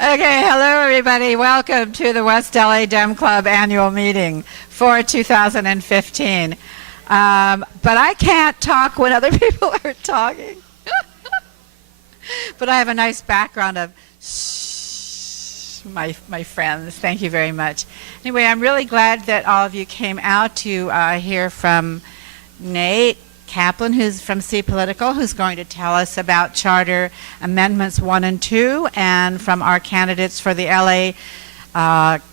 Okay, hello everybody. Welcome to the West LA Dem Club annual meeting for 2015. But I can't talk when other people are talking. But I have a nice background of shh, my friends. Thank you very much. Anyway, I'm really glad that all of you came out to hear from Nate Kaplan, who's from SeePolitical, who's going to tell us about Charter Amendments 1 and 2, and from our candidates for the LA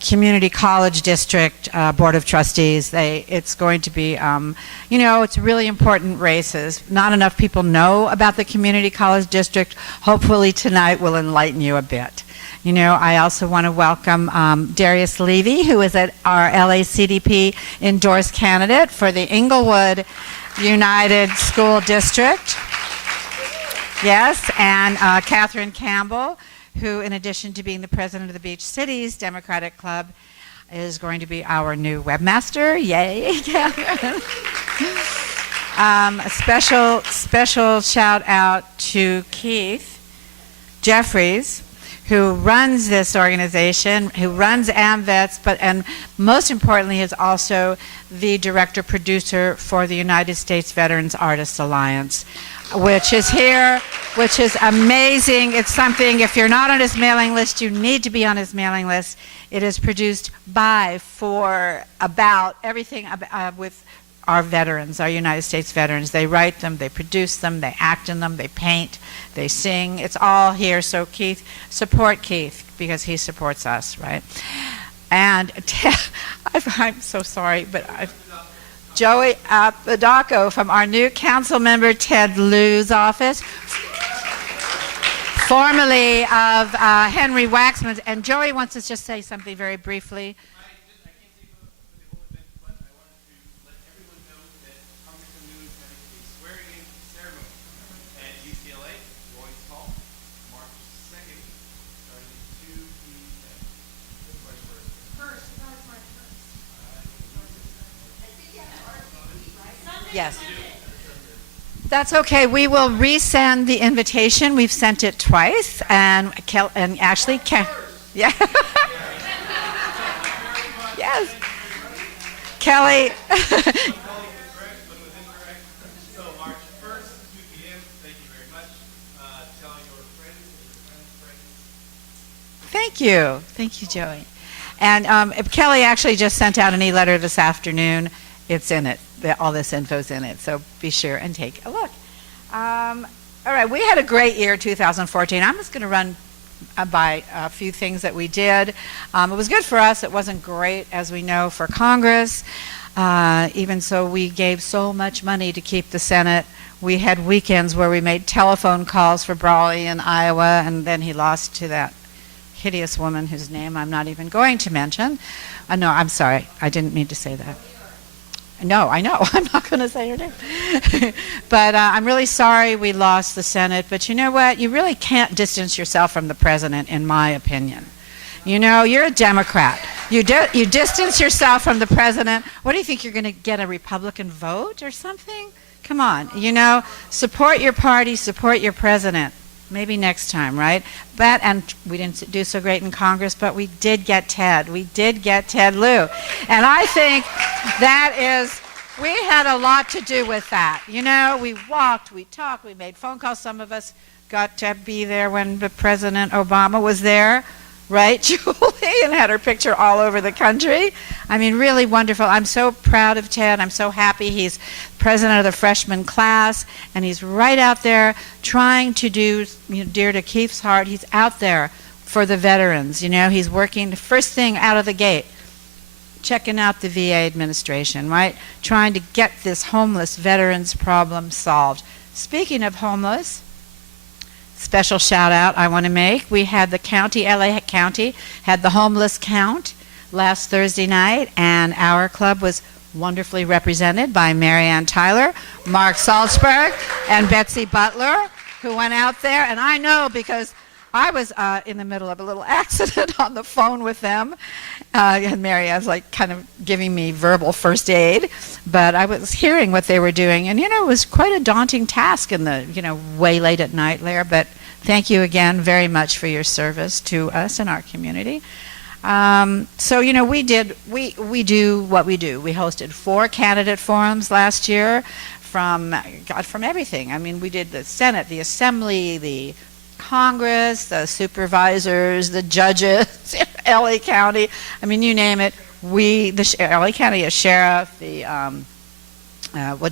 Community College District Board of Trustees. It's going to be, it's really important races. Not enough people know about the Community College District. Hopefully tonight will enlighten you a bit. I also want to welcome Darius Levy, who is our LA CDP endorsed candidate for the Inglewood United School District. Yes, and Catherine Campbell, who, in addition to being the president of the Beach Cities Democratic Club, is going to be our new webmaster. Yay, Catherine. A special shout out to Keith Jeffries, who runs this organization, who runs AMVETS, and most importantly is also the director-producer for the United States Veterans Artists Alliance, which is here, which is amazing. It's something, if you're not on his mailing list, you need to be on his mailing list. It is produced by, for, about, everything with our veterans, our United States veterans. They write them, they produce them, they act in them, they paint, they sing. It's all here. So Keith, support Keith because he supports us, right? And I'm so sorry, but Joey Apodaco from our new council member Ted Liu's office, formerly of Henry Waxman's. And Joey wants to just say something very briefly. Yes. That's okay. We will resend the invitation. We've sent it twice, and actually, yeah. Yes. Kelly. Thank you. Thank you, Joey. And Kelly actually just sent out an e-letter this afternoon. It's in it. All this info's in it, so be sure and take a look. All right, we had a great year, 2014. I'm just going to run by a few things that we did. It was good for us. It wasn't great, as we know, for Congress. Even so, we gave so much money to keep the Senate. We had weekends where we made telephone calls for Brawley in Iowa, and then he lost to that hideous woman whose name I'm not even going to mention. No, I'm sorry. I didn't mean to say that. No, I know. I'm not going to say her name. But I'm really sorry we lost the Senate. But you know what? You really can't distance yourself from the president, in my opinion. You're a Democrat. You distance yourself from the president. What do you think? You're going to get a Republican vote or something? Come on. Support your party, support your president. Maybe next time, right? And we didn't do so great in Congress, but we did get Ted. We did get Ted Lieu. And I think we had a lot to do with that. We walked, we talked, we made phone calls. Some of us got to be there when President Obama was there, right, Julie? And had her picture all over the country. I mean, really wonderful. I'm so proud of Ted. I'm so happy he's president of the freshman class, and he's right out there trying to do dear to Keith's heart. He's out there for the veterans. He's working the first thing out of the gate, checking out the VA administration, right? Trying to get this homeless veterans problem solved. Speaking of homeless, special shout out I want to make. We had the county, LA County, had the homeless count last Thursday night, and our club was wonderfully represented by Marianne Tyler, Mark Salzberg, and Betsy Butler, who went out there. And I know because I was in the middle of a little accident on the phone with them, and Mary was like kind of giving me verbal first aid, but I was hearing what they were doing, and it was quite a daunting task in the way late at night there. But thank you again very much for your service to us and our community. So we do what we do. We hosted 4 candidate forums last year from everything. I mean, we did the Senate, the Assembly, the Congress, the supervisors, the judges, LA County. I mean, you name it. LA County Sheriff,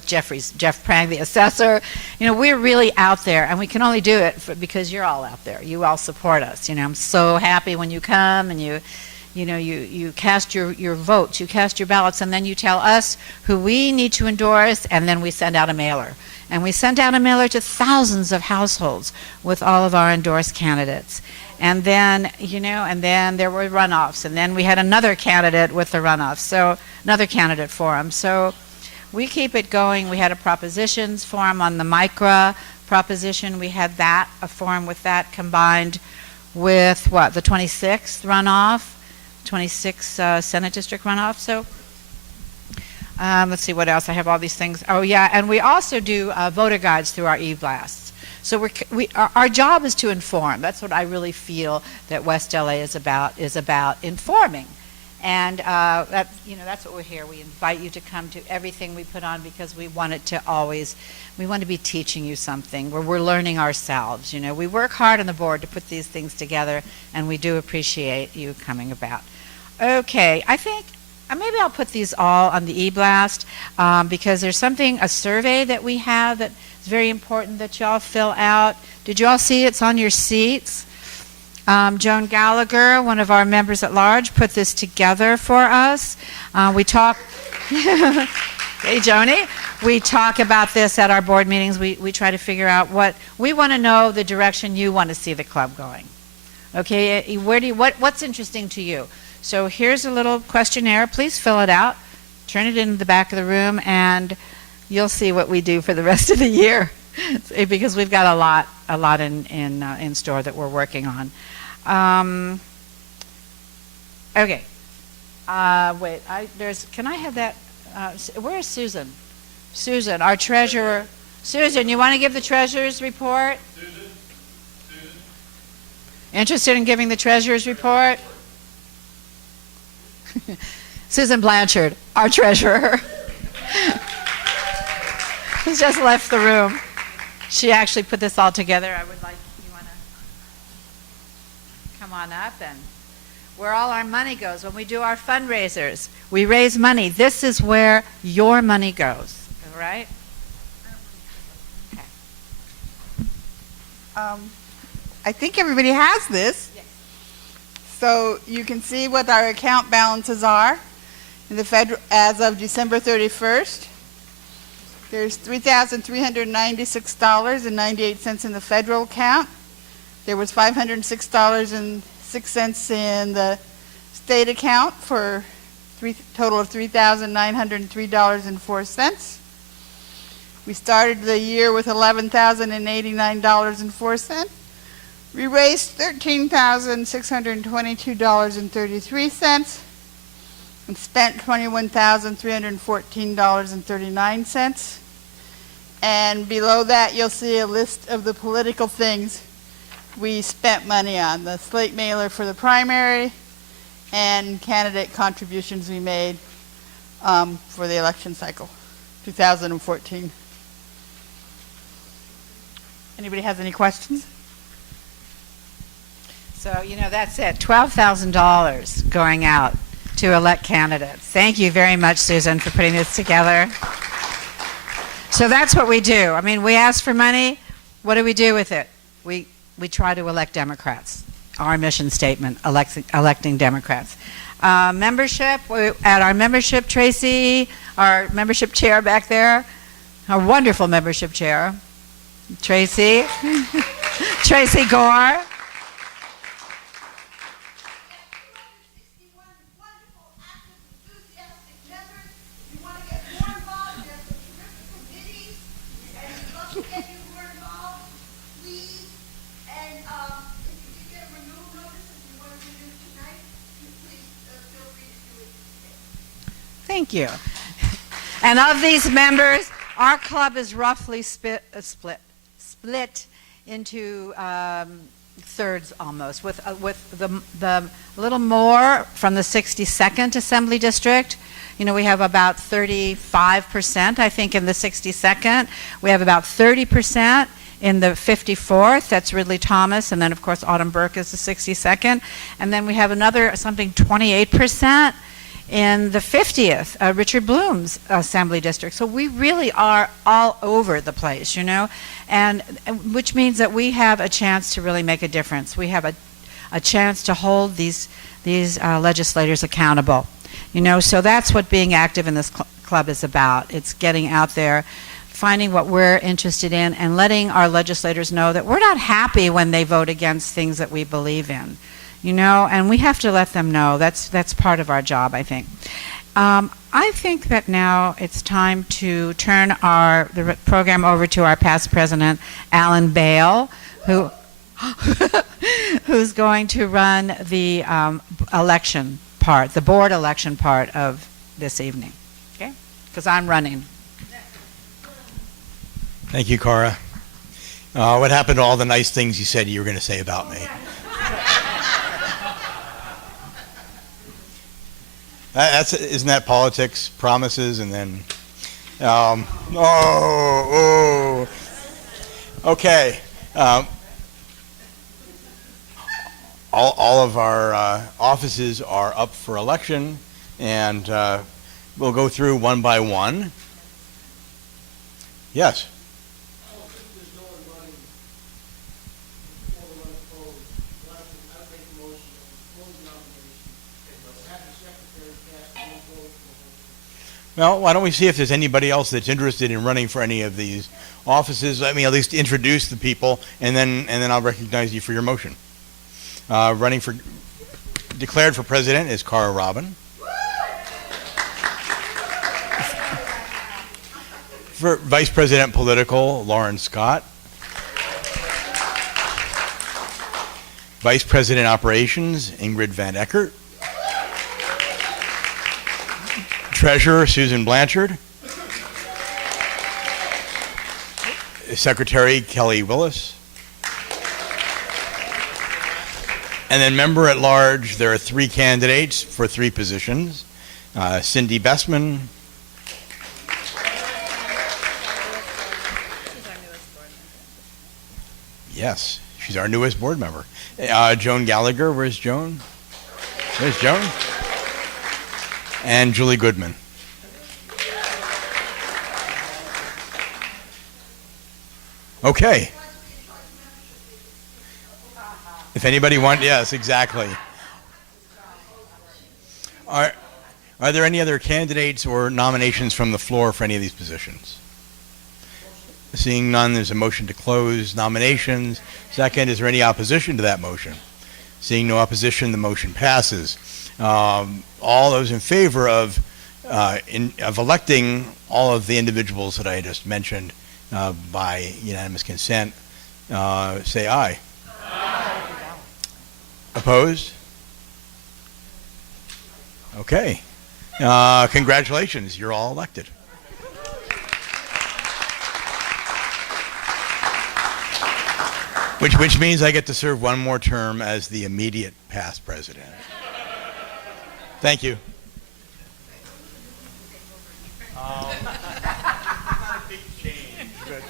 Jeff Prang, the assessor. We're really out there, and we can only do it because you're all out there. You all support us. I'm so happy when you come and you cast your votes, you cast your ballots, and then you tell us who we need to endorse, and then we send out a mailer. And we sent out a mailer to thousands of households with all of our endorsed candidates. And then, there were runoffs, and then we had another candidate with the runoffs, so another candidate forum. So we keep it going. We had a propositions forum on the MICRA proposition. We had a forum with that combined with the 26th runoff, 26th Senate District runoff. So let's see what else. I have all these things. Oh yeah, and we also do voter guides through our e-blasts. So our job is to inform. That's what I really feel that West LA is about informing. And that's what we're here. We invite you to come to everything we put on because we want to be teaching you something where we're learning ourselves. We work hard on the board to put these things together, and we do appreciate you coming about. Okay, I think maybe I'll put these all on the e-blast because there's a survey that we have that is very important that y'all fill out. Did you all see it's on your seats? Joan Gallagher, one of our members at large, put this together for us. We talk, hey Joni, we talk about this at our board meetings. We try to figure out we want to know the direction you want to see the club going. Okay, what's interesting to you? So here's a little questionnaire. Please fill it out. Turn it into the back of the room, and you'll see what we do for the rest of the year because we've got a lot in store that we're working on. Okay. Wait. Can I have that? Where is Susan? Susan, our treasurer. Susan, you want to give the treasurer's report? Susan. Interested in giving the treasurer's report? Susan Blanchard, our treasurer, who's just left the room. She actually put this all together. You want to come on up and where all our money goes. When we do our fundraisers, we raise money. This is where your money goes, all right? Okay. I think everybody has this. Yes. So you can see what our account balances are in the federal as of December 31st. There's $3,396.98 in the federal account. There was $506.06 in the state account for a total of $3,903.04. We started the year with $11,089.04. We raised $13,622.33 and spent $21,314.39. And below that, you'll see a list of the political things we spent money on. The slate mailer for the primary and candidate contributions we made for the election cycle, 2014. Anybody has any questions? So, that's it. $12,000 going out to elect candidates. Thank you very much, Susan, for putting this together. So that's what we do. I mean, we ask for money. What do we do with it? We try to elect Democrats. Our mission statement, electing Democrats. Membership, at our membership, Tracy, our membership chair back there, our wonderful membership chair, Tracy, Tracy Gore. Thank you. And of these members, our club is roughly split into thirds almost, with the little more from the 62nd Assembly District. You know, we have about 35%, I think, in the 62nd. We have about 30% in the 54th, that's Ridley Thomas, and then, of course, Autumn Burke is the 62nd. And then we have another, something, 28% in the 50th, Richard Bloom's Assembly District. So we really are all over the place, you know, and which means that we have a chance to really make a difference. We have a chance to hold these legislators accountable, you know. So that's what being active in this club is about. It's getting out there, finding what we're interested in, and letting our legislators know that we're not happy when they vote against things that we believe in, you know, and we have to let them know. That's part of our job, I think. I think that now it's time to turn the program over to our past president, Alan Bale, who's going to run the election part, the board election part of this evening, okay? Because I'm running. Thank you, Cara. What happened to all the nice things you said you were going to say about me? Isn't that politics? Promises and then, okay. All of our offices are up for election, and we'll go through one by one. Yes. Well, why don't we see if there's anybody else that's interested in running for any of these offices? Let me at least introduce the people, and then I'll recognize you for your motion. Declared for president is Cara Robin. For vice president political, Lauren Scott. Vice president operations, Ingrid Van Eckert. Treasurer, Susan Blanchard. Secretary, Kelly Willis. And then member at large, there are 3 candidates for 3 positions. Cindy Bessman. Yes, she's our newest board member. Joan Gallagher, where's Joan? There's Joan. And Julie Goodman. Okay. If anybody yes, exactly. Are there any other candidates or nominations from the floor for any of these positions? Seeing none, there's a motion to close nominations. Second, is there any opposition to that motion? Seeing no opposition, the motion passes. All those in favor of electing all of the individuals that I just mentioned by unanimous consent, say aye. Aye. Opposed? Okay. Congratulations, you're all elected. Which means I get to serve one more term as the immediate past president. Thank you. Not a big change, but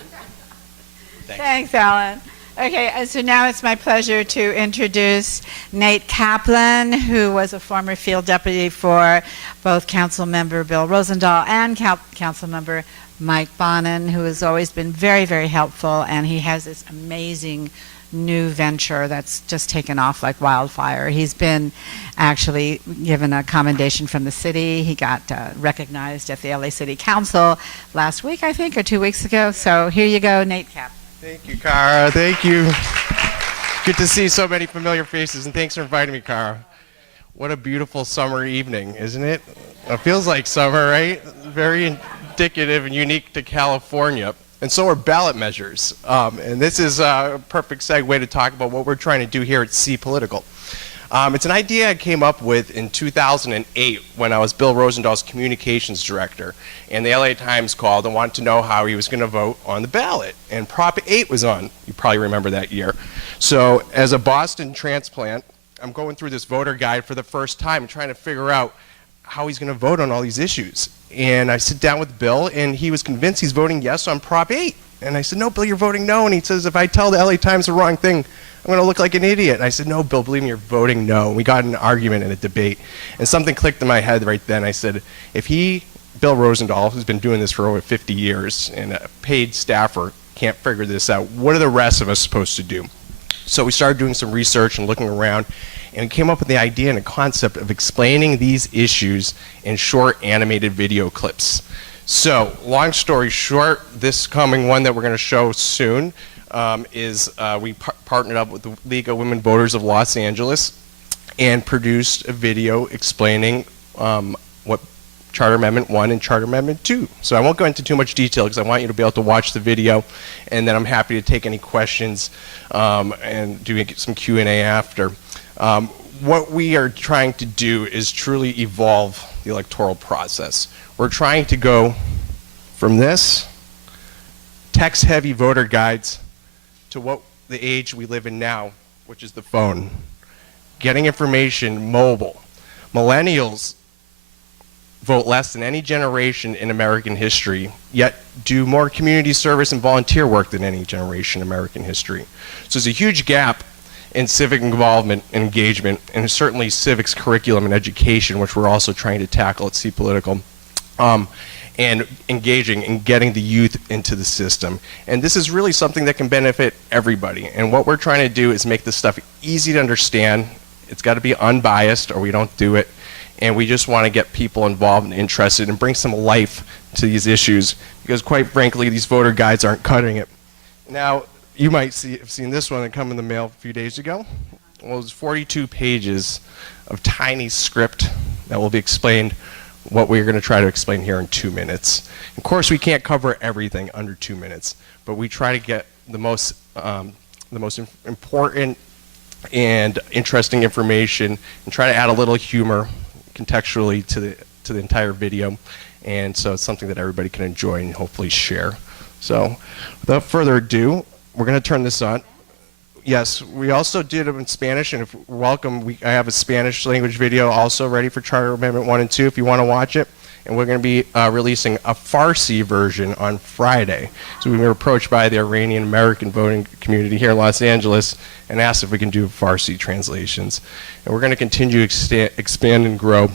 Thanks, Alan. Okay, so now it's my pleasure to introduce Nate Kaplan, who was a former field deputy for both Councilmember Bill Rosendahl and Councilmember Mike Bonin, who has always been very, very helpful, and he has this amazing new venture that's just taken off like wildfire. He's been actually given a commendation from the city. He got recognized at the LA City Council last week, I think, or 2 weeks ago. So here you go, Nate Kaplan. Thank you, Cara. Thank you. Good to see so many familiar faces, and thanks for inviting me, Cara. What a beautiful summer evening, isn't it? It feels like summer, right? Very indicative and unique to California. And so are ballot measures. And this is a perfect segue to talk about what we're trying to do here at SeePolitical. It's an idea I came up with in 2008 when I was Bill Rosenthal's communications director. And the LA Times called and wanted to know how he was going to vote on the ballot. And Prop 8 was on. You probably remember that year. So as a Boston transplant, I'm going through this voter guide for the first time and trying to figure out how he's going to vote on all these issues. And I sit down with Bill, and he was convinced he's voting yes on Prop 8. And I said, no, Bill, you're voting no. And he says, if I tell the LA Times the wrong thing, I'm going to look like an idiot. And I said, no, Bill, believe me, you're voting no. And we got in an argument and a debate. And something clicked in my head right then. I said, if Bill Rosenthal, who's been doing this for over 50 years, and a paid staffer can't figure this out, what are the rest of us supposed to do? So we started doing some research and looking around, and we came up with the idea and a concept of explaining these issues in short animated video clips. So, long story short, this coming one that we're going to show soon is we partnered up with the League of Women Voters of Los Angeles and produced a video explaining what Charter Amendment 1 and Charter Amendment 2. So I won't go into too much detail because I want you to be able to watch the video, and then I'm happy to take any questions and do some Q&A after. What we are trying to do is truly evolve the electoral process. We're trying to go from this text-heavy voter guides to what the age we live in now, which is the phone. Getting information mobile. Millennials vote less than any generation in American history, yet do more community service and volunteer work than any generation in American history. So there's a huge gap in civic involvement and engagement, and certainly civics curriculum and education, which we're also trying to tackle at SeePolitical, and engaging and getting the youth into the system. And this is really something that can benefit everybody. And what we're trying to do is make this stuff easy to understand. It's got to be unbiased or we don't do it. And we just want to get people involved and interested and bring some life to these issues, because quite frankly, these voter guides aren't cutting it. Now, you might have seen this one that came in the mail a few days ago. Well, it's 42 pages of tiny script that will be explained what we're going to try to explain here in 2 minutes. Of course, we can't cover everything under 2 minutes, but we try to get the most important and interesting information and try to add a little humor contextually to the entire video. And so it's something that everybody can enjoy and hopefully share. So without further ado, we're going to turn this on. Yes, we also did it in Spanish, and if you're welcome, I have a Spanish language video also ready for Charter Amendment 1 and 2 if you want to watch it. And we're going to be releasing a Farsi version on Friday. So we were approached by the Iranian American voting community here in Los Angeles and asked if we can do Farsi translations. And we're going to continue to expand and grow.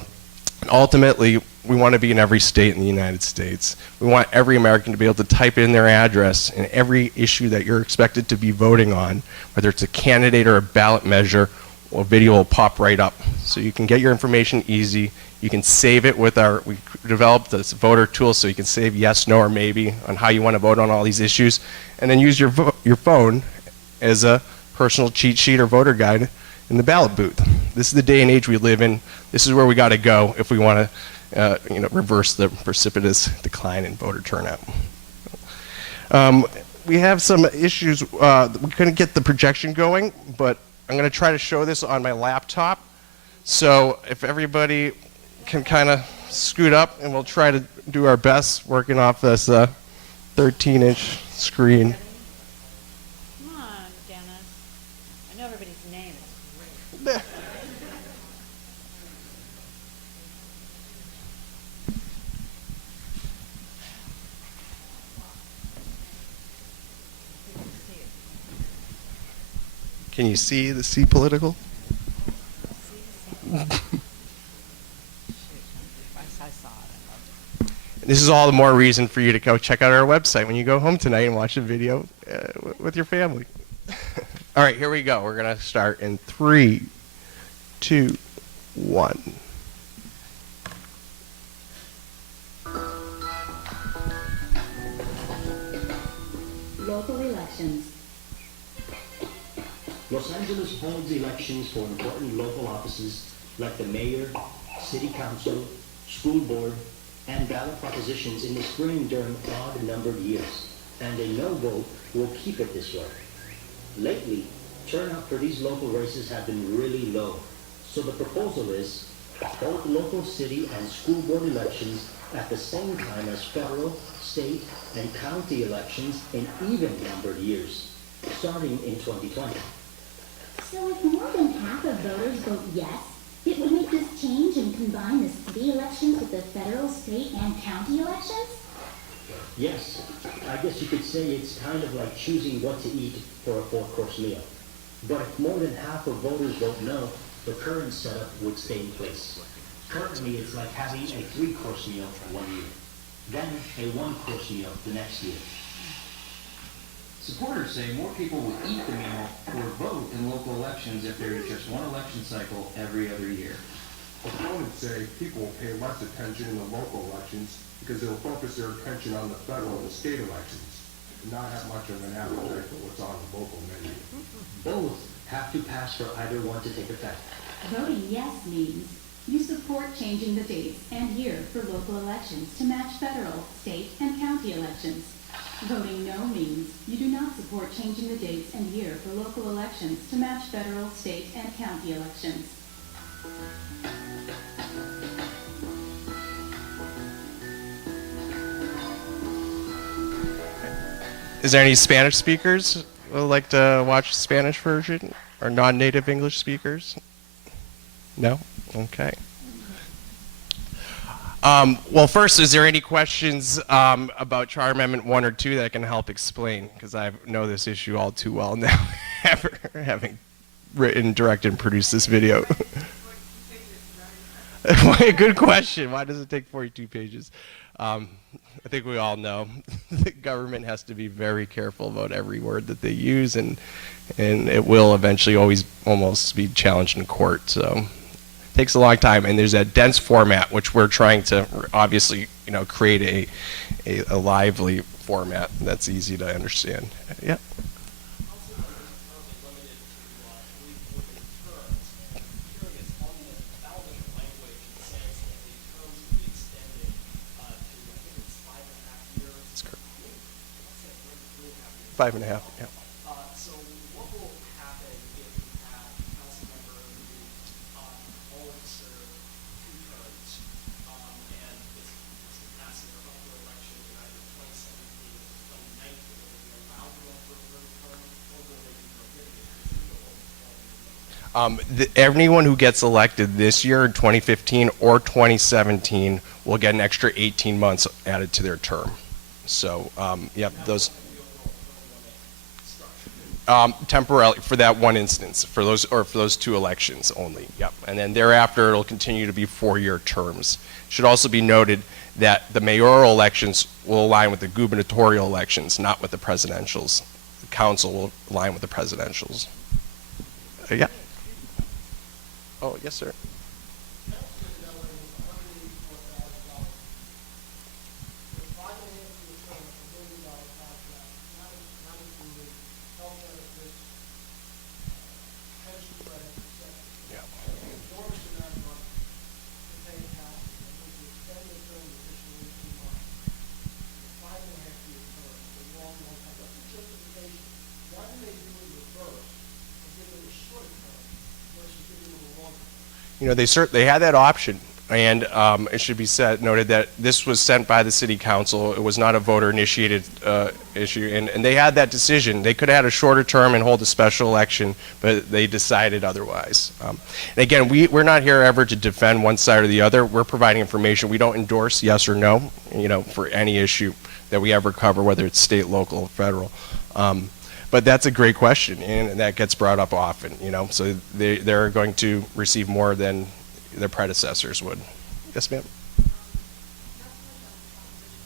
And ultimately, we want to be in every state in the United States. We want every American to be able to type in their address and every issue that you're expected to be voting on, whether it's a candidate or a ballot measure, a video will pop right up. So you can get your information easy. You can save it with we developed this voter tool so you can save yes, no, or maybe on how you want to vote on all these issues, and then use your phone as a personal cheat sheet or voter guide in the ballot booth. This is the day and age we live in. This is where we got to go if we want to reverse the precipitous decline in voter turnout. We have some issues. We couldn't get the projection going, but I'm going to try to show this on my laptop. So if everybody can kind of scoot up, and we'll try to do our best working off this 13-inch screen. Come on, Dennis. I know everybody's name. It's great. Can you see the SeePolitical? This is all the more reason for you to go check out our website when you go home tonight and watch the video with your family. All right, here we go. We're going to start in 3, 2, 1. Local elections. Los Angeles holds elections for important local offices like the mayor, city council, school board, and ballot propositions in the spring during odd-numbered years, and a no vote will keep it this way. Lately, turnout for these local races have been really low, So the proposal is hold local city and school board elections at the same time as federal, state, and county elections in even-numbered years, starting in 2020. So if more than half of voters vote yes, it would make this change and combine the city elections with the federal, state, and county elections? Yes, I guess you could say it's kind of like choosing what to eat for a four-course meal. But if more than half of voters vote no, the current setup would stay in place. Currently, it's like having a three-course meal one year, then a one-course meal the next year. Supporters say more people would eat the meal or vote in local elections if there is just one election cycle every other year. Opponents say people will pay less attention in the local elections because they'll focus their attention on the federal and state elections and not have much of an appetite for what's on the local menu. Both have to pass for either one to take effect. Voting yes means you support changing the dates and year for local elections to match federal, state, and county elections. Voting no means you do not support changing the dates and year for local elections to match federal, state, and county elections. Is there any Spanish speakers who would like to watch the Spanish version, or non-native English speakers? No? Okay. Well, first, is there any questions about Charter Amendment 1 or 2 that I can help explain? Because I know this issue all too well now, having written, directed, and produced this video. Good question. Why does it take 42 pages? I think we all know the government has to be very careful about every word that they use, and it will eventually always almost be challenged in court. So it takes a long time, and there's a dense format which we're trying to obviously create a lively format that's easy to understand. Yeah. Five and a half, yeah. So what will happen if you have a council member who only served 2 terms, and it's capacity or up for election in either 2017 or 2019? Will they be allowed to run for a third term, or will they be prohibited? Anyone who gets elected this year, 2015 or 2017, will get an extra 18 months added to their term. So, those. Temporarily, for that one instance, for those 2 elections only. Yep. And then thereafter, it'll continue to be 4-year terms. It should also be noted that the mayoral elections will align with the gubernatorial elections, not with the presidentials. The council will align with the presidentials. Yeah. Oh, yes, sir. They had that option, and it should be noted that this was sent by the city council. It was not a voter-initiated issue, and they had that decision. They could have had a shorter term and hold a special election, but they decided otherwise. And again, we're not here ever to defend one side or the other. We're providing information. We don't endorse yes or no, for any issue that we ever cover, whether it's state, local, or federal. But that's a great question, and that gets brought up often, So they're going to receive more than their predecessors would. Yes, ma'am?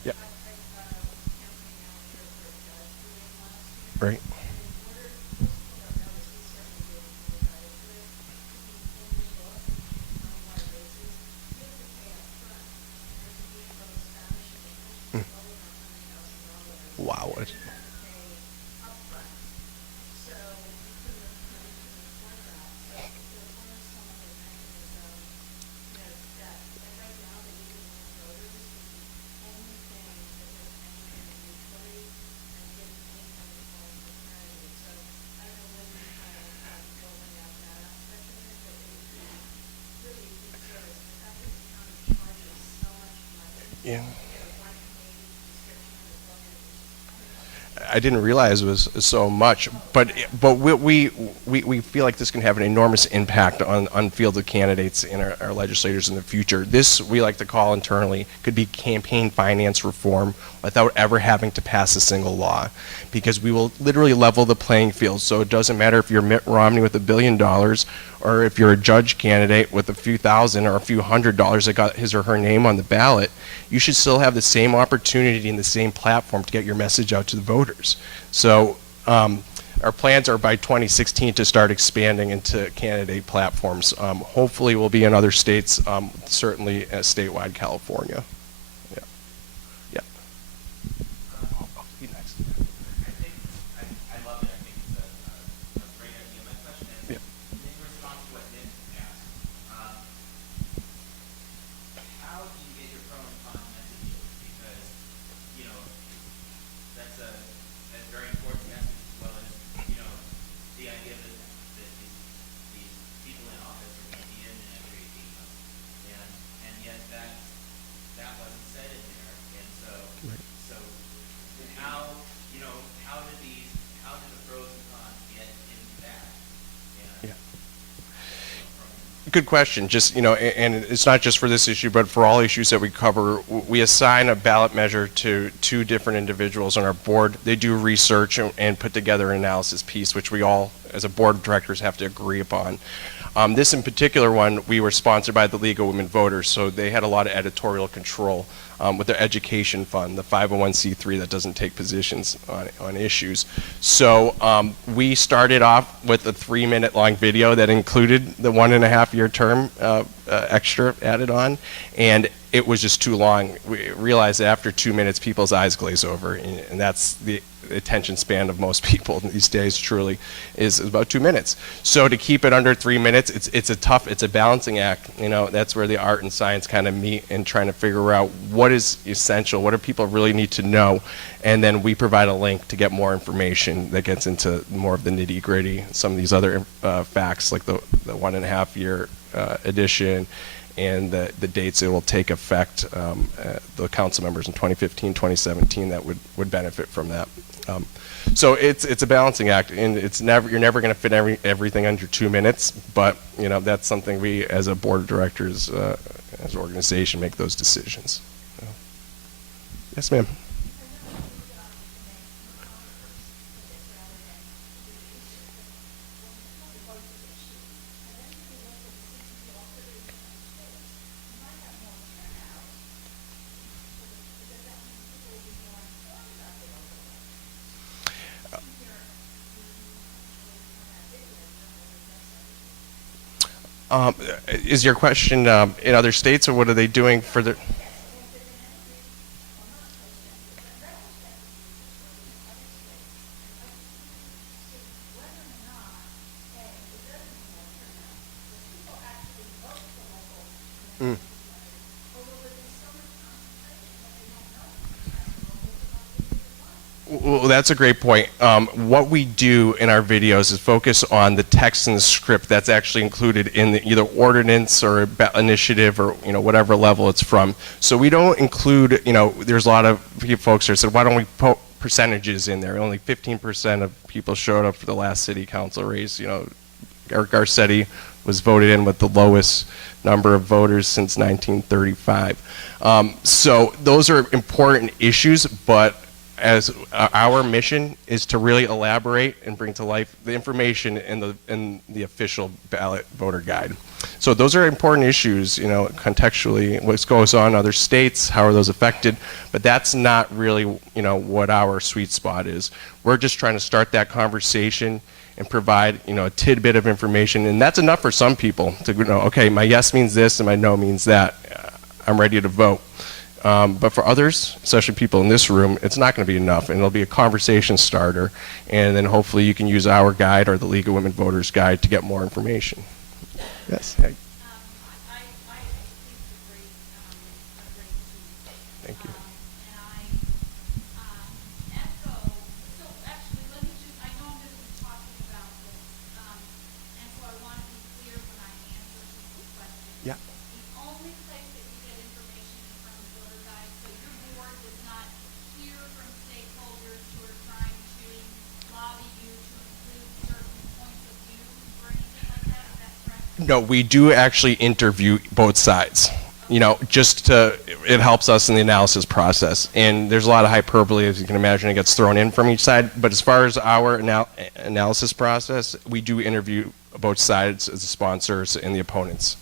Yeah. Right. Wow. Yeah. I didn't realize it was so much, but we feel like this can have an enormous impact on unfielded candidates and our legislators in the future. This, we like to call internally, could be campaign finance reform without ever having to pass a single law, because we will literally level the playing field. So it doesn't matter if you're Mitt Romney with $1 billion, or if you're a judge candidate with a few thousand or a few $100s that got his or her name on the ballot. You should still have the same opportunity and the same platform to get your message out to the voters. So our plans are by 2016 to start expanding into candidate platforms. Hopefully we'll be in other states, certainly statewide California. Yeah. Yeah. I'll be next. I love it. I think it's a great idea. My question is, Yeah. in response to what Nick asked, how do you get your pro and con messages? Because, you know, that's a very important message, as well as, you know, the idea that these people in office are going to be in every 18 months. And yet that wasn't said in there. And so how, you know, how did the pros and cons get into that? And, Yeah. Good question. Just, you know, and it's not just for this issue, but for all issues that we cover, we assign a ballot measure to 2 different individuals on our board. They do research and put together an analysis piece, which we all, as a board of directors, have to agree upon. This in particular one, we were sponsored by the League of Women Voters, so they had a lot of editorial control with their education fund, the 501c3 that doesn't take positions on issues. So we started off with a 3-minute long video that included the 1.5-year term extra added on, and it was just too long. We realized that after 2 minutes, people's eyes glaze over, and that's the attention span of most people these days, truly, is about 2 minutes. So to keep it under 3 minutes, it's a balancing act. You know, that's where the art and science kind of meet in trying to figure out what is essential, what do people really need to know, and then we provide a link to get more information that gets into more of the nitty gritty, some of these other facts like the 1.5-year edition and the dates it will take effect, the council members in 2015, 2017 that would benefit from that. So it's a balancing act, and you're never going to fit everything under 2 minutes, but you know, that's something we as a board of directors, as an organization, make those decisions. Yes, ma'am. Is your question in other states, or what are they doing for their? Mm. Well, that's a great point. What we do in our videos is focus on the text and the script that's actually included in the either ordinance or initiative or, you know, whatever level it's from. So we don't include, you know, there's a lot of folks that said, why don't we put percentages in there? Only 15% of people showed up for the last city council race. You know, Garcetti was voted in with the lowest number of voters since 1935. So those are important issues, but as our mission is to really elaborate and bring to life the information in the official ballot voter guide. So those are important issues, you know, contextually, what goes on in other states, how are those affected, but that's not really, you know, what our sweet spot is. We're just trying to start that conversation and provide, you know, a tidbit of information, and that's enough for some people to, you know, okay, my yes means this and my no means that. I'm ready to vote. But for others, especially people in this room, it's not going to be enough, and it'll be a conversation starter, and then hopefully you can use our guide or the League of Women Voters guide to get more information. Yes. Hey. Thank you. The only place that you get information from voter guides, so No, we do actually interview both sides. You know, it helps us in the analysis process. And there's a lot of hyperbole, as you can imagine, it gets thrown in from each side. But as far as our analysis process, we do interview both sides as the sponsors and the opponents.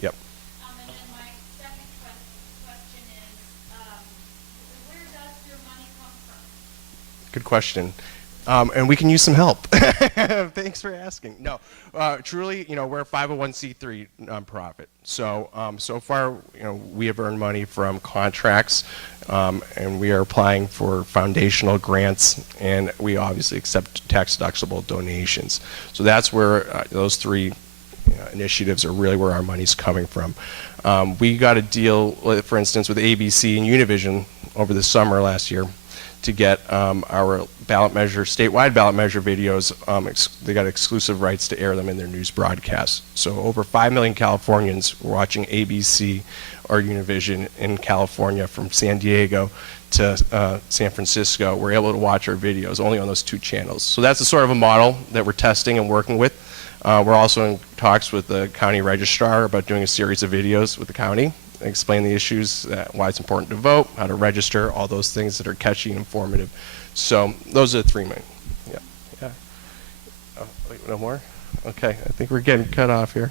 Yep. And then my second question is, where does your money come from? Good question. And we can use some help. Thanks for asking. No, truly, you know, we're a 501c3 nonprofit. So, so far, you know, we have earned money from contracts, and we are applying for foundational grants, and we obviously accept tax-deductible donations. So that's where those three initiatives are really where our money's coming from. We got a deal, for instance, with ABC and Univision over the summer last year to get our ballot measure, statewide ballot measure videos. They got exclusive rights to air them in their news broadcasts. So over 5 million Californians were watching ABC or Univision in California from San Diego to San Francisco. Were able to watch our videos only on those two channels. So that's the sort of a model that we're testing and working with. We're also in talks with the county registrar about doing a series of videos with the county, explain the issues, why it's important to vote, how to register, all those things that are catchy and informative. So those are the three main. Yeah. Yeah. Oh, wait, no more? Okay, I think we're getting cut off here.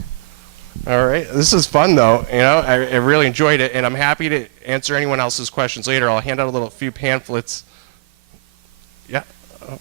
All right, this is fun though. You know, I really enjoyed it, and I'm happy to answer anyone else's questions later. I'll hand out a few pamphlets. Yeah. Oh,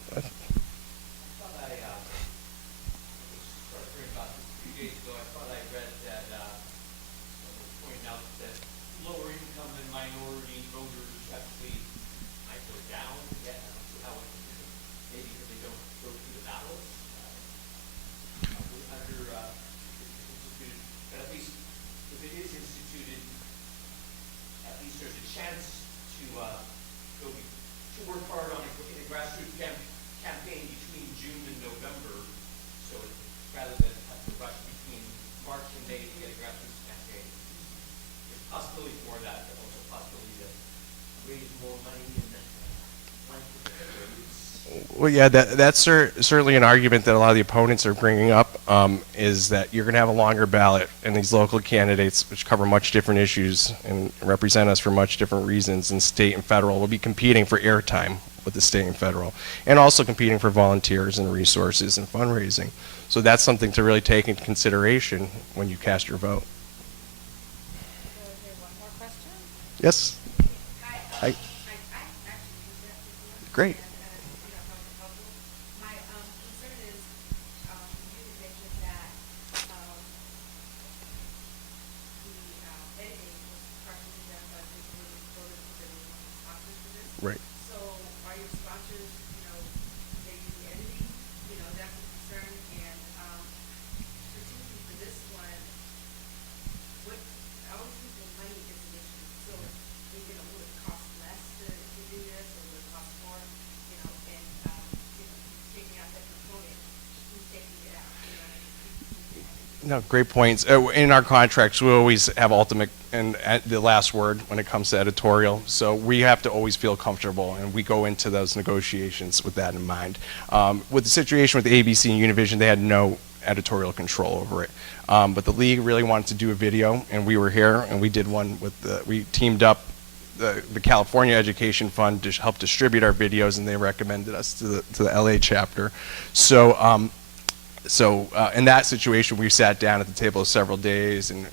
Well, yeah, that's certainly an argument that a lot of the opponents are bringing up, is that you're going to have a longer ballot, and these local candidates, which cover much different issues and represent us for much different reasons, and state and federal will be competing for airtime with the state and federal, and also competing for volunteers and resources and fundraising. So that's something to really take into consideration when you cast your vote. Is there one more question? Yes? Hi. I actually used that before. Great. My concern is, you had mentioned that the editing was partially done by the voters because there were no sponsors for this. Right. So are your sponsors, they do the editing? That's a concern. And particularly for this one, I always think the money is an issue. So will it cost less to do this, or will it cost more? Taking out that component, who's taking it out? No, great points. In our contracts, we always have ultimate and the last word when it comes to editorial. So we have to always feel comfortable, and we go into those negotiations with that in mind. With the situation with ABC and Univision, they had no editorial control over it. But the league really wanted to do a video, and we were here, and we did one we teamed up the California Education Fund to help distribute our videos, and they recommended us to the LA chapter. So in that situation, we sat down at the table several days and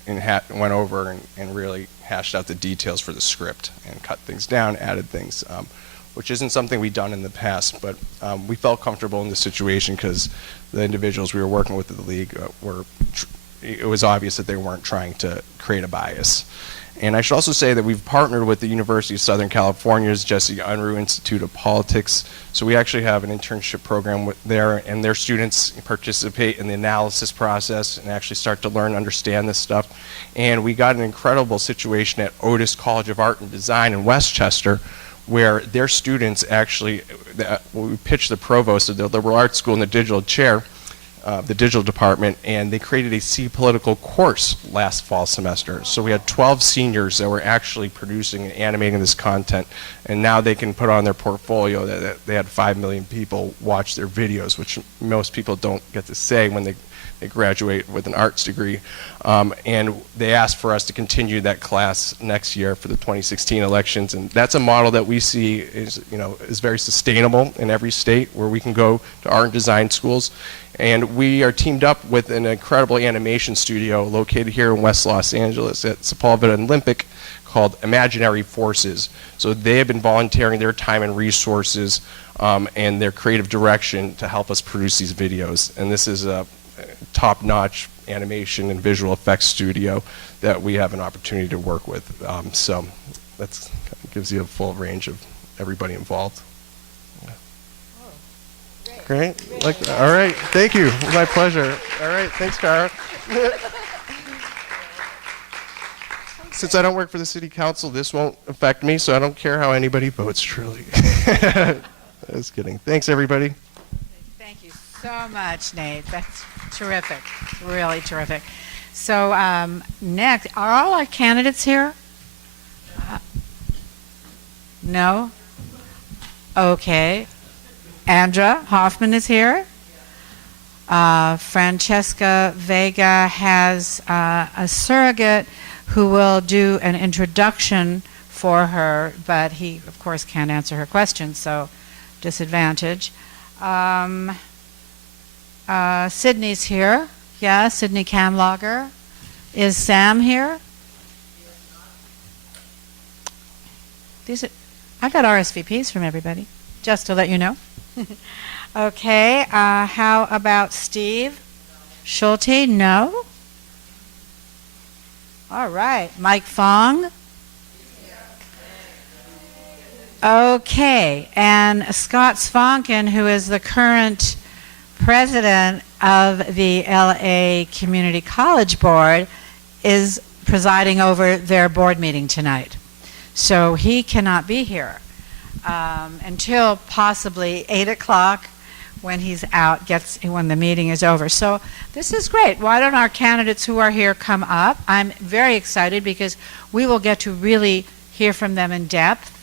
went over and really hashed out the details for the script and cut things down, added things, which isn't something we've done in the past, but we felt comfortable in this situation because the individuals we were working with at the league it was obvious that they weren't trying to create a bias. And I should also say that we've partnered with the University of Southern California's Jesse Unruh Institute of Politics. So we actually have an internship program there, and their students participate in the analysis process and actually start to learn and understand this stuff. And we got an incredible situation at Otis College of Art and Design in Westchester, where their students actually, we pitched the provost of the liberal arts school in the digital chair, the digital department, and they created a SeePolitical course last fall semester. So we had 12 seniors that were actually producing and animating this content, and now they can put on their portfolio that they had 5 million people watch their videos, which most people don't get to say when they graduate with an arts degree. And they asked for us to continue that class next year for the 2016 elections, and that's a model that we see is very sustainable in every state, where we can go to art and design schools. And we are teamed up with an incredible animation studio located here in West Los Angeles at Sepulveda Olympic called Imaginary Forces. So they have been volunteering their time and resources and their creative direction to help us produce these videos. And this is a top-notch animation and visual effects studio that we have an opportunity to work with. So that gives you a full range of everybody involved. Great. All right. Thank you. My pleasure. All right. Thanks, Cara. Since I don't work for the city council, this won't affect me, so I don't care how anybody votes, truly. Just kidding. Thanks, everybody. Thank you so much, Nate. That's terrific. Really terrific. So next, are all our candidates here? No? Okay. Andra Hoffman is here. Francesca Vega has a surrogate who will do an introduction for her, but he, of course, can't answer her questions, so disadvantage. Sydney's here. Yeah, Sydney Camlogger. Is Sam here? I got RSVPs from everybody, just to let you know. Okay, how about Steve Schulte? No? All right, Mike Fong? Okay, and Scott Svonkin, who is the current president of the LA Community College Board, is presiding over their board meeting tonight. So he cannot be here until possibly 8 o'clock when he's out, when the meeting is over. So this is great. Why don't our candidates who are here come up? I'm very excited because we will get to really hear from them in depth,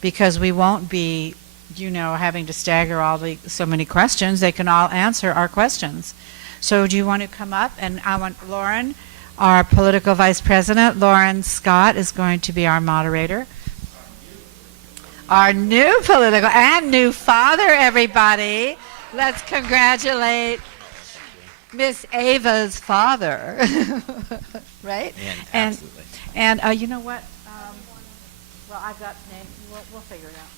because we won't be, having to stagger so many questions. They can all answer our questions. So do you want to come up? And I want Lauren, our political vice president. Lauren Scott is going to be our moderator. Our new political and new father, everybody. Let's congratulate Miss Ava's father. Right? And you know what? Well, I've got the name. We'll figure it out.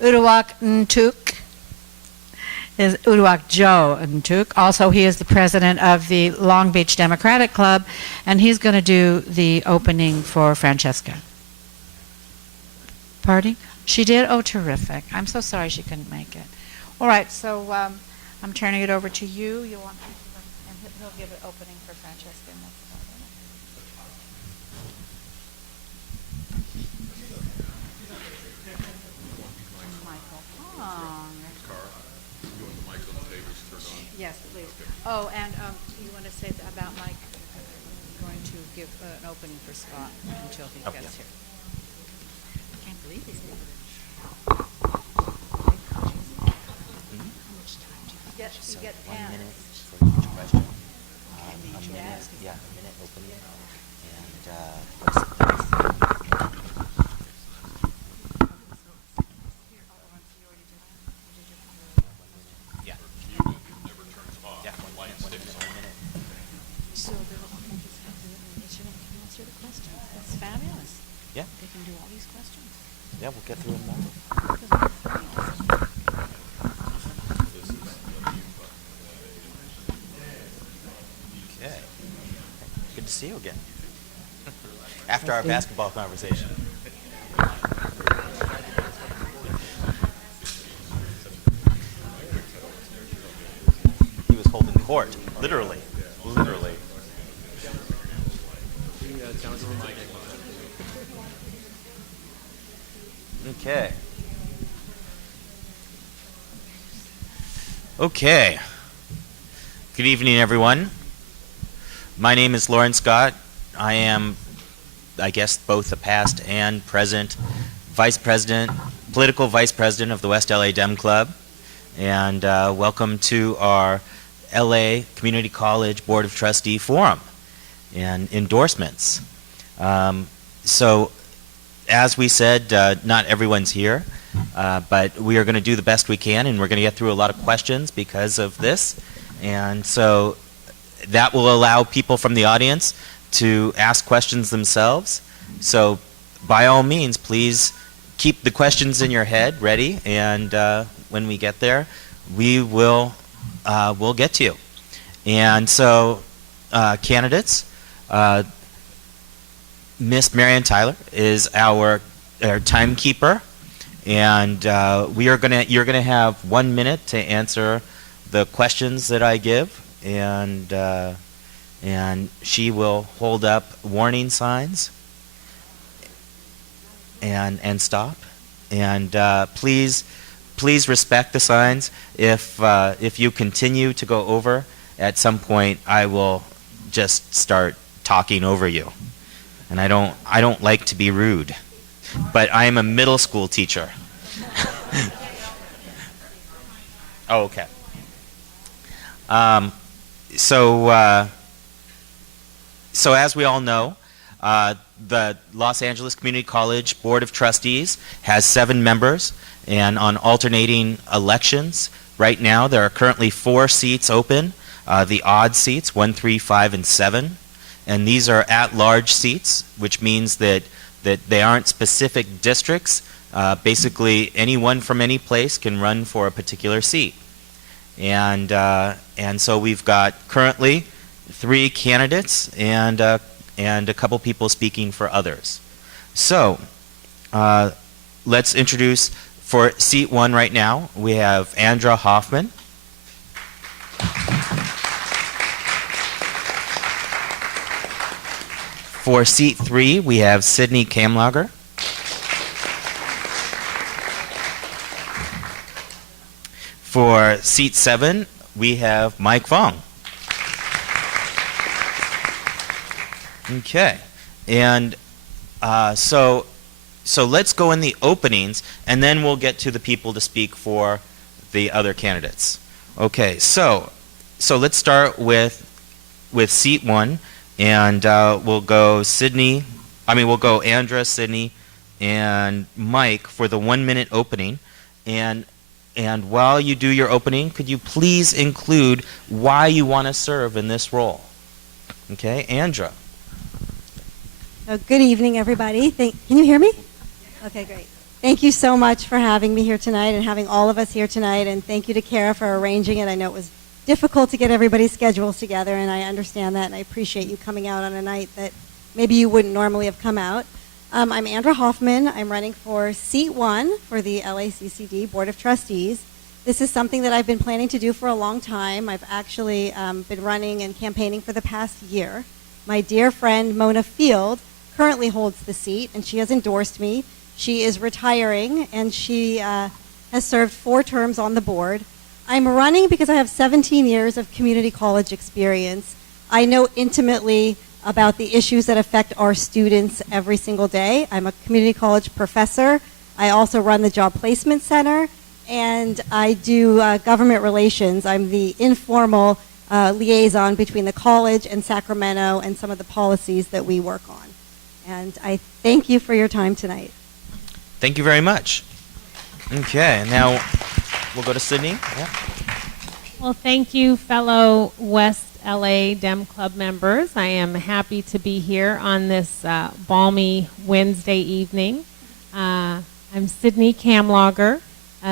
Uduak Ntuk is Uduak Joe Ntuk. Also, he is the president of the Long Beach Democratic Club, and he's going to do the opening for Francesca. Pardon? She did? Oh, terrific. I'm so sorry she couldn't make it. All right, so I'm turning it over to you. You want to, and he'll give an opening for Francesca. And that's about it. Michael Fong. Yes, please. Oh, and you want to say about Mike going to give an opening for Scott until he gets here. I can't believe he's here. You get 1 minute for each question. A minute opening. So they'll just have to answer the questions. That's fabulous. Yeah. They can do all these questions. Yeah, we'll get through them now. Okay. Good to see you again. After our basketball conversation. He was holding court, literally. Literally. Okay. Okay. Good evening, everyone. My name is Lauren Scott. I am, I guess, both the past and present vice president, political vice president of the West LA Dem Club. And welcome to our LA Community College Board of Trustee Forum and endorsements. So, as we said, not everyone's here, but we are going to do the best we can, and we're going to get through a lot of questions because of this. And so that will allow people from the audience to ask questions themselves. So by all means, please keep the questions in your head ready, and when we get there, we will we'll get to you. And so candidates, Miss Marianne Tyler is our timekeeper, and you're gonna have 1 minute to answer the questions that I give, and she will hold up warning signs and stop, and please respect the signs. If you continue to go over, at some point I will just start talking over you. And I don't like to be rude, but I am a middle school teacher. Oh, okay. So as we all know, the Los Angeles Community College Board of Trustees has 7 members, and on alternating elections, right now there are currently 4 seats open, the odd seats, 1, 3, 5, and 7. And these are at-large seats, which means that they aren't specific districts. Basically, anyone from any place can run for a particular seat. And so we've got currently 3 candidates and a couple people speaking for others. So let's introduce, for seat 1 right now, we have Andra Hoffman. For seat 3, we have Sydney Kamlager. For seat 7, we have Mike Fong. Okay, and so let's go in the openings, and then we'll get to the people to speak for the other candidates. Okay, so let's start with seat 1. And we'll go Andra, Sydney, and Mike for the 1 minute opening. And while you do your opening, could you please include why you want to serve in this role? Okay, Andra. Good evening, everybody. Can you hear me? Okay, great. Thank you so much for having me here tonight and having all of us here tonight. And thank you to Kara for arranging it. I know it was difficult to get everybody's schedules together, and I understand that, and I appreciate you coming out on a night that maybe you wouldn't normally have come out. I'm Andra Hoffman. I'm running for seat 1 for the LACCD Board of Trustees. This is something that I've been planning to do for a long time. I've actually been running and campaigning for the past year. My dear friend Mona Field currently holds the seat, and she has endorsed me. She is retiring, and she has served 4 terms on the board. I'm running because I have 17 years of community college experience. I know intimately about the issues that affect our students every single day. I'm a community college professor. I also run the Job Placement Center, and I do government relations. I'm the informal liaison between the college and Sacramento and some of the policies that we work on. And I thank you for your time tonight. Thank you very much. Okay, now we'll go to Sydney. Yeah. Well, thank you, fellow West LA Dem Club members. I am happy to be here on this balmy Wednesday evening. I'm Sydney Kamlager.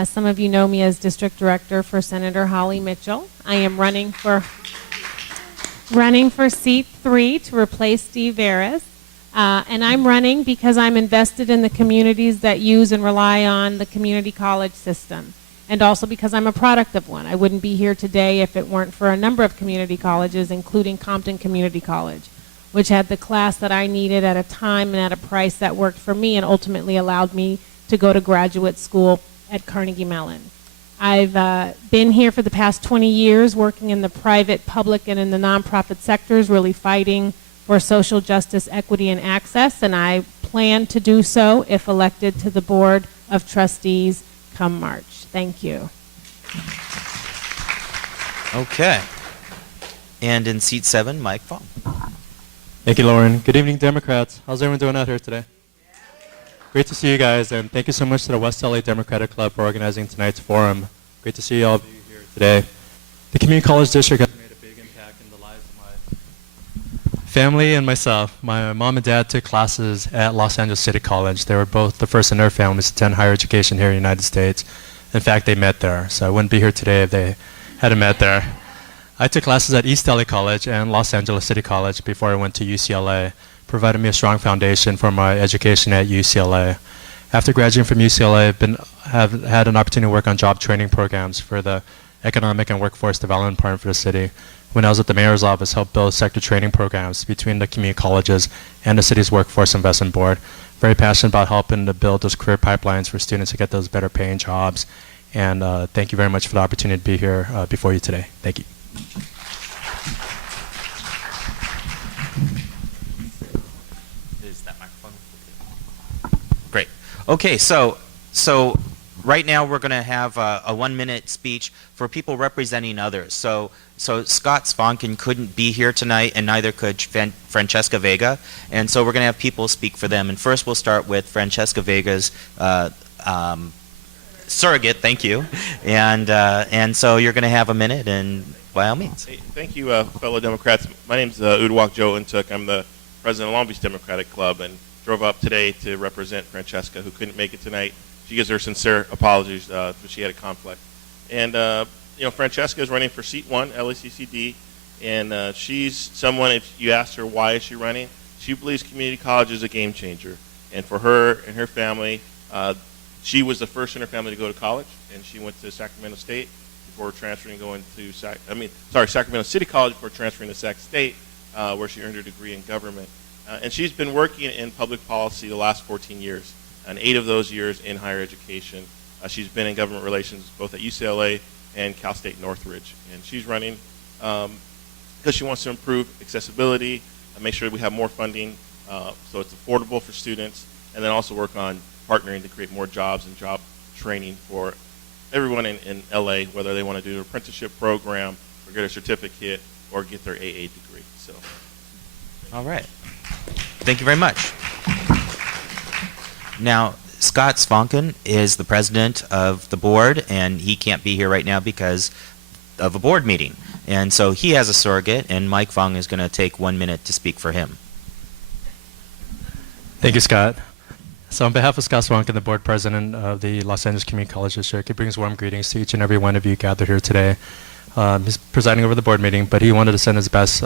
Some of you know me as District Director for Senator Holly Mitchell. I am running for seat 3 to replace Steve Veras. And I'm running because I'm invested in the communities that use and rely on the community college system, and also because I'm a product of one. I wouldn't be here today if it weren't for a number of community colleges, including Compton Community College, which had the class that I needed at a time and at a price that worked for me and ultimately allowed me to go to graduate school at Carnegie Mellon. I've been here for the past 20 years working in the private, public, and in the nonprofit sectors, really fighting for social justice, equity, and access, and I plan to do so if elected to the Board of Trustees come March. Thank you. Okay. And in seat 7, Mike Fong. Thank you, Lauren. Good evening, Democrats. How's everyone doing out here today? Great to see you guys, and thank you so much to the West LA Democratic Club for organizing tonight's forum. Great to see all of you here today. The Community College District has made a big impact in the lives of my family and myself. My mom and dad took classes at Los Angeles City College. They were both the first in their families to attend higher education here in the United States. In fact, they met there, so I wouldn't be here today if they hadn't met there. I took classes at East LA College and Los Angeles City College before I went to UCLA, provided me a strong foundation for my education at UCLA. After graduating from UCLA, have had an opportunity to work on job training programs for the Economic and Workforce Development Department for the city. When I was at the mayor's office, helped build sector training programs between the community colleges and the city's Workforce Investment Board. Very passionate about helping to build those career pipelines for students to get those better paying jobs. And thank you very much for the opportunity to be here before you today. Thank you. Is that microphone? Great. Okay, so right now we're going to have a 1-minute speech for people representing others. So Scott Svonkin couldn't be here tonight, and neither could Francesca Vega, and so we're going to have people speak for them. And first we'll start with Francesca Vega's surrogate, thank you. And so you're going to have a minute, and by all means. Hey, thank you, fellow Democrats. My name's Udwak Joe Untuk. I'm the president of Long Beach Democratic Club, and drove up today to represent Francesca, who couldn't make it tonight. She gives her sincere apologies, but she had a conflict. And Francesca is running for seat 1, LACCD, and she's someone, if you ask her why is she running, she believes community college is a game changer. And for her and her family, she was the first in her family to go to college, and she went to Sacramento State before transferring, Sacramento City College before transferring to Sac State, where she earned her degree in government. And she's been working in public policy the last 14 years, and 8 of those years in higher education. She's been in government relations both at UCLA and Cal State Northridge. And she's running because she wants to improve accessibility, and make sure we have more funding so it's affordable for students, and then also work on partnering to create more jobs and job training for everyone in LA, whether they want to do an apprenticeship program or get a certificate or get their AA degree. So, all right. Thank you very much. Now, Scott Svonkin is the president of the board, and he can't be here right now because of a board meeting. And so he has a surrogate, and Mike Fong is going to take 1 minute to speak for him. Thank you, Scott. So on behalf of Scott Svonkin, the board president of the Los Angeles Community College District, he brings warm greetings to each and every one of you gathered here today. He's presiding over the board meeting, but he wanted to send his best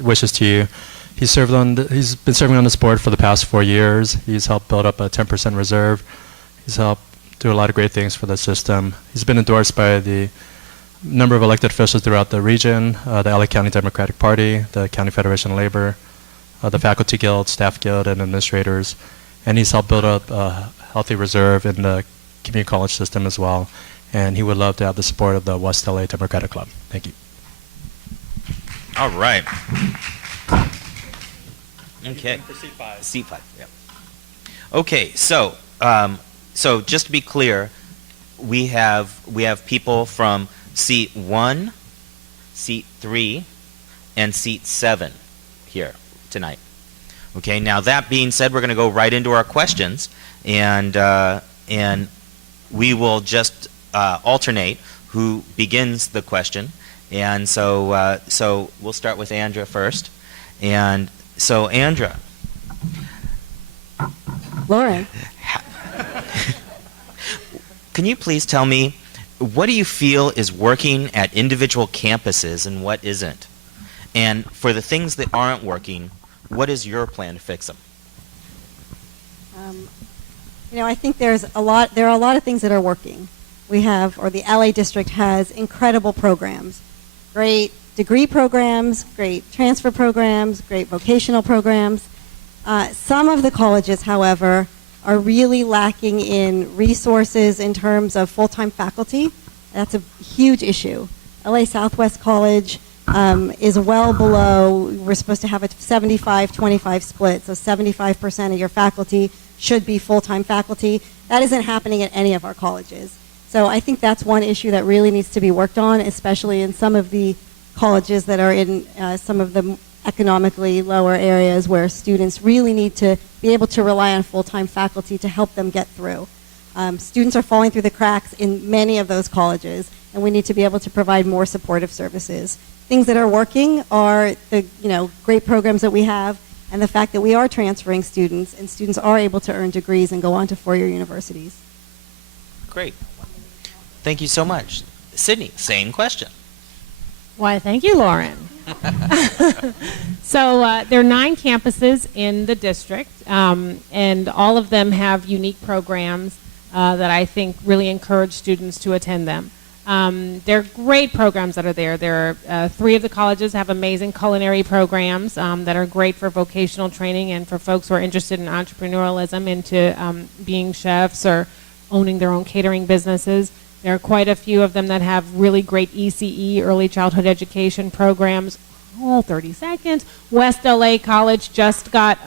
wishes to you. He's been serving on this board for the past 4 years. He's helped build up a 10% reserve. He's helped do a lot of great things for the system. He's been endorsed by the number of elected officials throughout the region, the LA County Democratic Party, the County Federation of Labor, the Faculty Guild, Staff Guild, and administrators. And he's helped build up a healthy reserve in the community college system as well. And he would love to have the support of the West LA Democratic Club. Thank you. All right. Okay. For seat 5. Seat 5, yeah. Okay, so just to be clear, we have people from seat 1, seat 3, and seat 7 here tonight. Okay, now that being said, we're going to go right into our questions, and we will just alternate who begins the question. And so we'll start with Andra first. And so Andra. Lauren. Can you please tell me, what do you feel is working at individual campuses and what isn't? And for the things that aren't working, what is your plan to fix them? I think there are a lot of things that are working. The LA district has incredible programs, great degree programs, great transfer programs, great vocational programs. Some of the colleges, however, are really lacking in resources in terms of full-time faculty That's a huge issue. LA Southwest College is well below, we're supposed to have a 75-25 split, so 75% of your faculty should be full-time faculty. That isn't happening at any of our colleges. So I think that's one issue that really needs to be worked on, especially in some of the colleges that are in some of the economically lower areas where students really need to be able to rely on full-time faculty to help them get through. Students are falling through the cracks in many of those colleges, and we need to be able to provide more supportive services. Things that are working are the great programs that we have, and the fact that we are transferring students, and students are able to earn degrees and go on to four-year universities. Great. Thank you so much. Sydney, same question. Why, thank you, Lauren. So there are 9 campuses in the district, and all of them have unique programs that I think really encourage students to attend them. There are great programs that are there. There are 3 of the colleges have amazing culinary programs that are great for vocational training and for folks who are interested in entrepreneurialism, into being chefs or owning their own catering businesses. There are quite a few of them that have really great ECE, early childhood education programs. 30 seconds. West LA College just got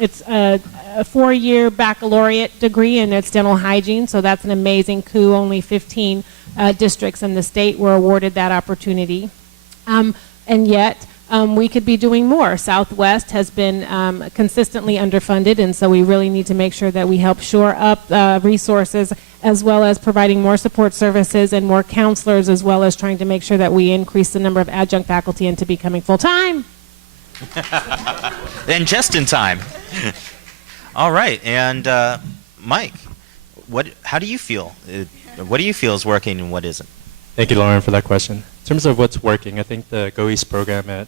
it's a 4-year baccalaureate degree in its dental hygiene, so that's an amazing coup. Only 15 districts in the state were awarded that opportunity. And yet, we could be doing more. Southwest has been consistently underfunded, and so we really need to make sure that we help shore up resources, as well as providing more support services and more counselors, as well as trying to make sure that we increase the number of adjunct faculty into becoming full-time. Then just in time. All right, and Mike, how do you feel? What do you feel is working and what isn't? Thank you, Lauren, for that question. In terms of what's working, I think the Go East program at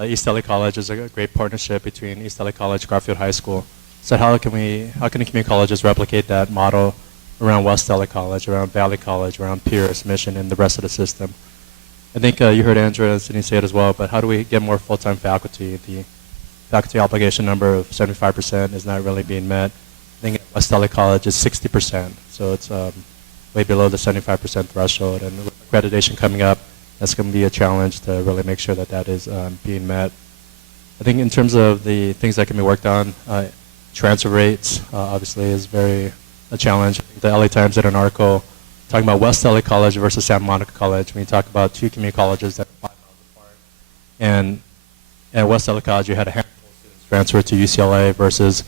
East LA College is a great partnership between East LA College, Garfield High School. So how can the community colleges replicate that model around West LA College, around Valley College, around Pierce, Mission, and the rest of the system? I think you heard Andrea and Sydney say it as well, but how do we get more full-time faculty? The faculty obligation number of 75% is not really being met. I think at West LA College is 60%, so it's way below the 75% threshold, and with accreditation coming up, that's going to be a challenge to really make sure that that is being met. I think in terms of the things that can be worked on, transfer rates obviously is a challenge. The LA Times did an article talking about West LA College versus Santa Monica College. When you talk about 2 community colleges that are 5 miles apart, and at West LA College you had a handful of students transfer to UCLA versus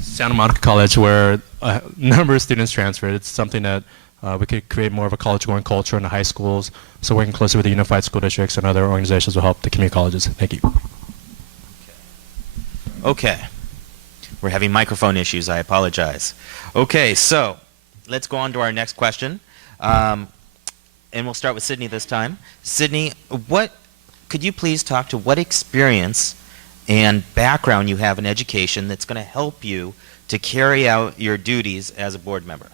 Santa Monica College, where a number of students transferred. It's something that we could create more of a college-going culture in the high schools. So working closely with the unified school districts and other organizations will help the community colleges. Thank you. Okay. We're having microphone issues. I apologize. Okay, so let's go on to our next question. And we'll start with Sydney this time. Sydney, could you please talk to what experience and background you have in education that's going to help you to carry out your duties as a board member?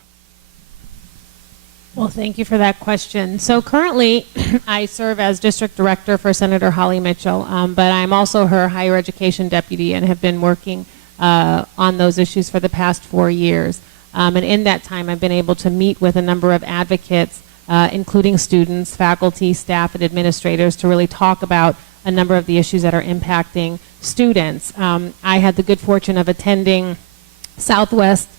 Well, thank you for that question. So currently, I serve as district director for Senator Holly Mitchell, but I'm also her higher education deputy and have been working on those issues for the past 4 years. And in that time, I've been able to meet with a number of advocates, including students, faculty, staff, and administrators, to really talk about a number of the issues that are impacting students. I had the good fortune of attending Southwest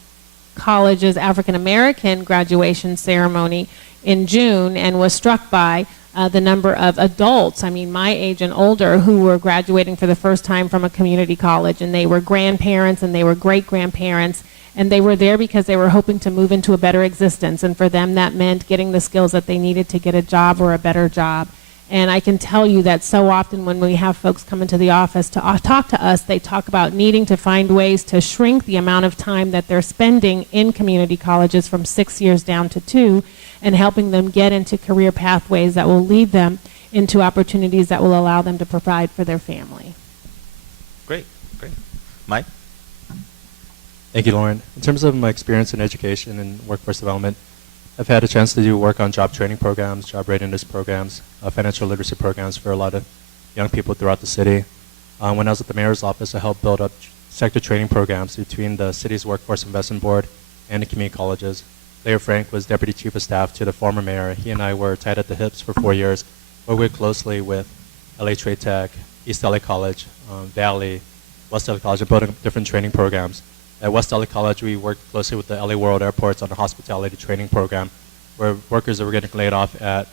College's African American graduation ceremony in June and was struck by the number of adults, I mean my age and older, who were graduating for the first time from a community college, and they were grandparents and they were great-grandparents, and they were there because they were hoping to move into a better existence, and for them that meant getting the skills that they needed to get a job or a better job. And I can tell you that so often when we have folks come into the office to talk to us, they talk about needing to find ways to shrink the amount of time that they're spending in community colleges from 6 years down to 2, and helping them get into career pathways that will lead them into opportunities that will allow them to provide for their family. Great, great. Mike? Thank you, Lauren. In terms of my experience in education and workforce development, I've had a chance to do work on job training programs, job readiness programs, financial literacy programs for a lot of young people throughout the city. When I was at the mayor's office, I helped build up sector training programs between the city's Workforce Investment Board and the community colleges. Mayor Frank was Deputy Chief of Staff to the former mayor. He and I were tied at the hips for 4 years. We worked closely with LA Trade Tech, East LA College, Valley, West LA College, and building different training programs. At West LA College, we worked closely with the LA World Airports on a hospitality training program where workers that were getting laid off at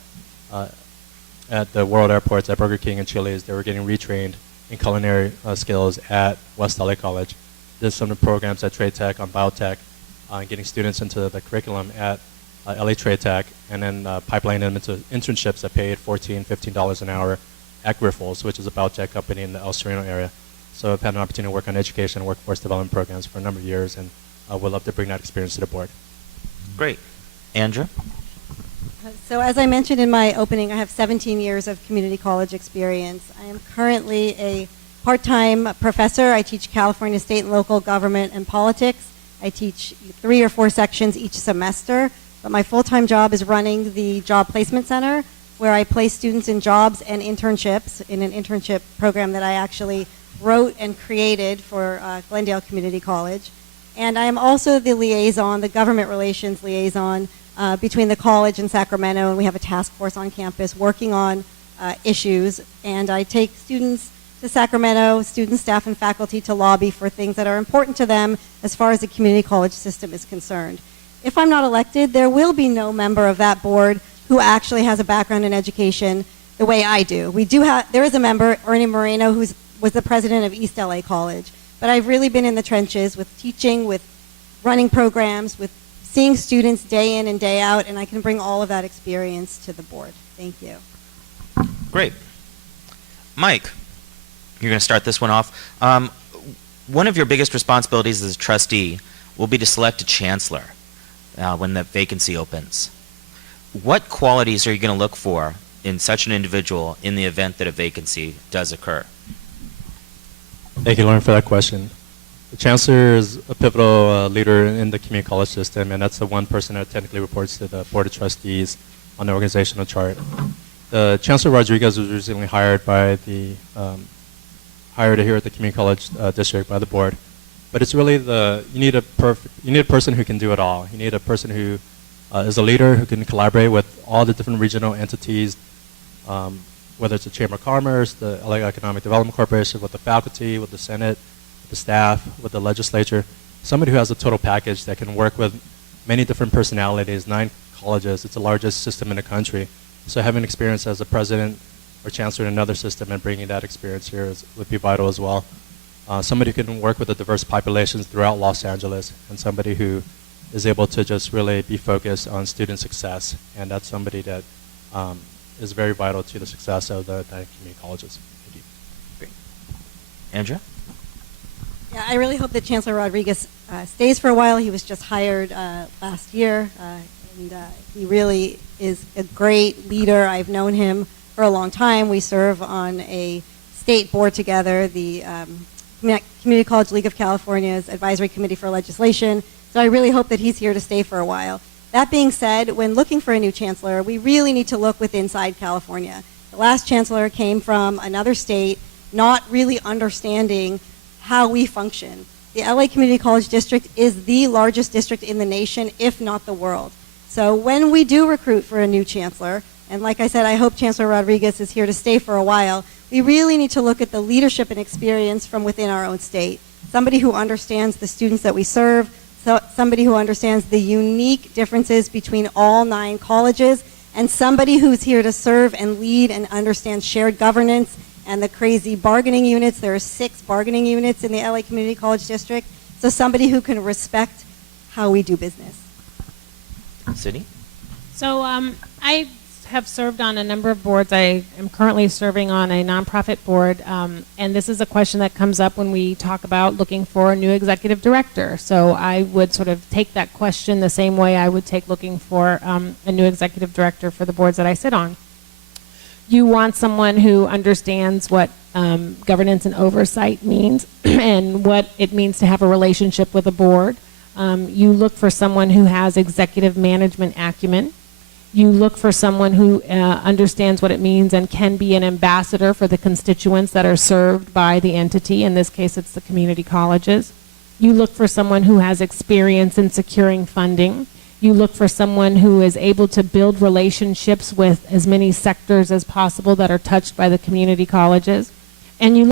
the World Airports, at Burger King and Chili's, they were getting retrained in culinary skills at West LA College. Did some of the programs at Trade Tech on biotech, getting students into the curriculum at LA Trade Tech, and then pipelining them into internships that paid $14, $15 an hour at Grifols, which is a biotech company in the El Sereno area. So I've had an opportunity to work on education and workforce development programs for a number of years, and would love to bring that experience to the board. Great. Andrew? So as I mentioned in my opening, I have 17 years of community college experience. I am currently a part-time professor. I teach California state and local government and politics. I teach 3 or 4 sections each semester, but my full-time job is running the Job Placement Center, where I place students in jobs and internships in an internship program that I actually wrote and created for Glendale Community College. And I am also the liaison, the government relations liaison between the college and Sacramento, and we have a task force on campus working on issues. And I take students to Sacramento, students, staff, and faculty to lobby for things that are important to them as far as the community college system is concerned. If I'm not elected, there will be no member of that board who actually has a background in education the way I do. There is a member, Ernie Moreno, who was the president of East LA College. But I've really been in the trenches with teaching, with running programs, with seeing students day in and day out, and I can bring all of that experience to the board. Thank you. Great. Mike, you're going to start this one off. One of your biggest responsibilities as a trustee will be to select a chancellor when the vacancy opens. What qualities are you going to look for in such an individual in the event that a vacancy does occur? Thank you, Lauren, for that question. The chancellor is a pivotal leader in the community college system, and that's the one person that technically reports to the board of trustees on the organizational chart. The Chancellor Rodriguez was recently hired by the hired here at the community college district by the board, but it's really you need a person who can do it all. You need a person who is a leader who can collaborate with all the different regional entities, whether it's the Chamber of Commerce, the LA Economic Development Corporation, with the faculty, with the Senate, with the staff, with the legislature. Somebody who has a total package that can work with many different personalities, 9 colleges. It's the largest system in the country. So having experience as a president or chancellor in another system and bringing that experience here would be vital as well. Somebody who can work with the diverse populations throughout Los Angeles, and somebody who is able to just really be focused on student success. And that's somebody that is very vital to the success of the 9 community colleges. Thank you. Great. Andrea? Yeah, I really hope that Chancellor Rodriguez stays for a while. He was just hired last year, and he really is a great leader. I've known him for a long time. We serve on a state board together, the Community College League of California's Advisory Committee for Legislation. So I really hope that he's here to stay for a while. That being said, when looking for a new chancellor, we really need to look inside California. The last chancellor came from another state, not really understanding how we function. The LA Community College District is the largest district in the nation, if not the world. So when we do recruit for a new chancellor, and like I said, I hope Chancellor Rodriguez is here to stay for a while, we really need to look at the leadership and experience from within our own state. Somebody who understands the students that we serve, somebody who understands the unique differences between all 9 colleges, and somebody who's here to serve and lead and understand shared governance and the crazy bargaining units. There are 6 bargaining units in the LA Community College District. So somebody who can respect how we do business. Sydney? So I have served on a number of boards. I am currently serving on a nonprofit board, and this is a question that comes up when we talk about looking for a new executive director. So I would sort of take that question the same way I would take looking for a new executive director for the boards that I sit on. You want someone who understands what governance and oversight means and what it means to have a relationship with a board. You look for someone who has executive management acumen. You look for someone who understands what it means and can be an ambassador for the constituents that are served by the entity. In this case, it's the community colleges. You look for someone who has experience in securing funding. You look for someone who is able to build relationships with as many sectors as possible that are touched by the community colleges. And you